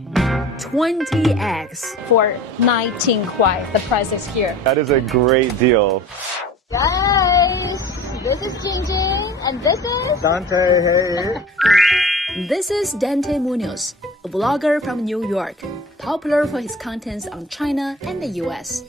20 eggs. For 19 kwai. The price is here. That is a great deal. Guys, this is Jingjing, and this is Dante, hey. This is Dante Munoz, a blogger from New York, popular for his contents on China and the US.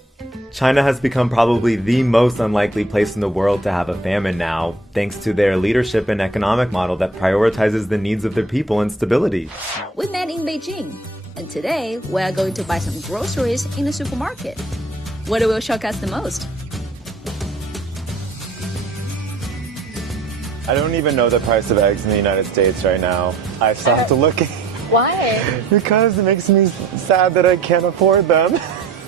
China has become probably the most unlikely place in the world to have a famine now, thanks to their leadership and economic model that prioritizes the needs of their people and stability. We met in Beijing, and today we are going to buy some groceries in the supermarket. What will shock us the most? I don't even know the price of eggs in the United States right now. I stopped looking. why? Because it makes me sad that I can't afford them.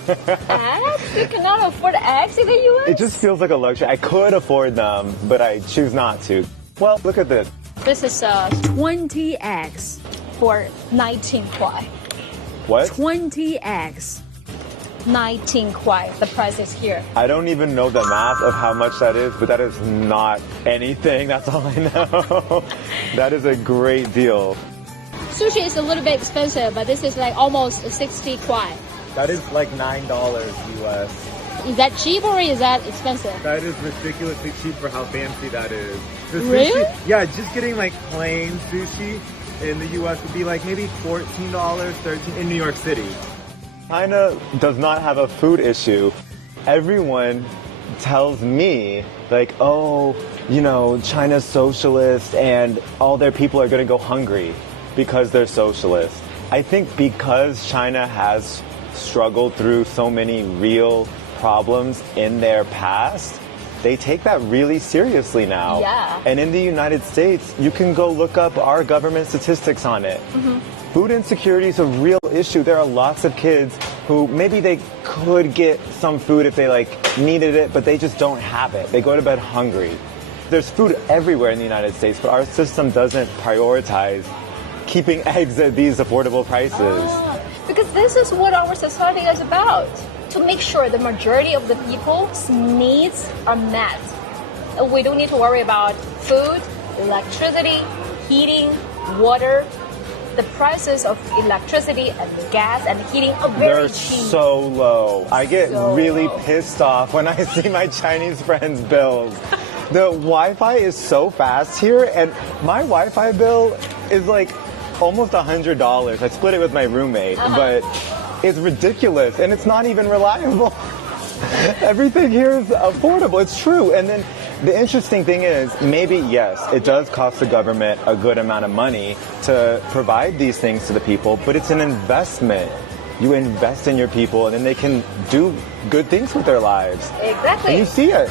Eggs? You cannot afford eggs in the US? It just feels like a luxury. I could afford them, but I choose not to. Well, look at this. This is 20 eggs. for 19 kwai. What? 20 eggs. 19 kwai. The price is here. I don't even know the math of how much that is, but that is not anything. That's all I know. That is a great deal. Sushi is a little bit expensive, but this is like almost 60 kwai. That is like $9 US. Is that cheap or is that expensive? That is ridiculously cheap for how fancy that is. The sushi, Really? Yeah, just getting like plain sushi in the US would be like maybe $14, $13 in New York City. China does not have a food issue. Everyone tells me, like, oh, you know, China's socialist and all their people are going to go hungry because they're socialist. I think because China has struggled through so many real problems in their past, they take that really seriously now. Yeah. And in the United States, you can go look up our government statistics on it. Food insecurity is a real issue. There are lots of kids who maybe they could get some food if they like needed it, but they just don't have it. They go to bed hungry. There's food everywhere in the United States, but our system doesn't prioritize keeping eggs at these affordable prices. Because this is what our society is about. To make sure the majority of the people's needs are met. We don't need to worry about food, electricity, heating, water. The prices of electricity and gas and heating are very They're cheap. so low. I get So really low. pissed off when I see my Chinese friends' bills. The Wi-Fi is so fast here, and my Wi-Fi bill is like almost $100. I split it with my roommate, but it's ridiculous, and it's not even reliable. Everything here is affordable. It's true. And then the interesting thing is, maybe, yes, it does cost the government a good amount of money to provide these things to the people, but it's an investment. You invest in your people, and then they can do good things with their lives. Exactly. And you see it.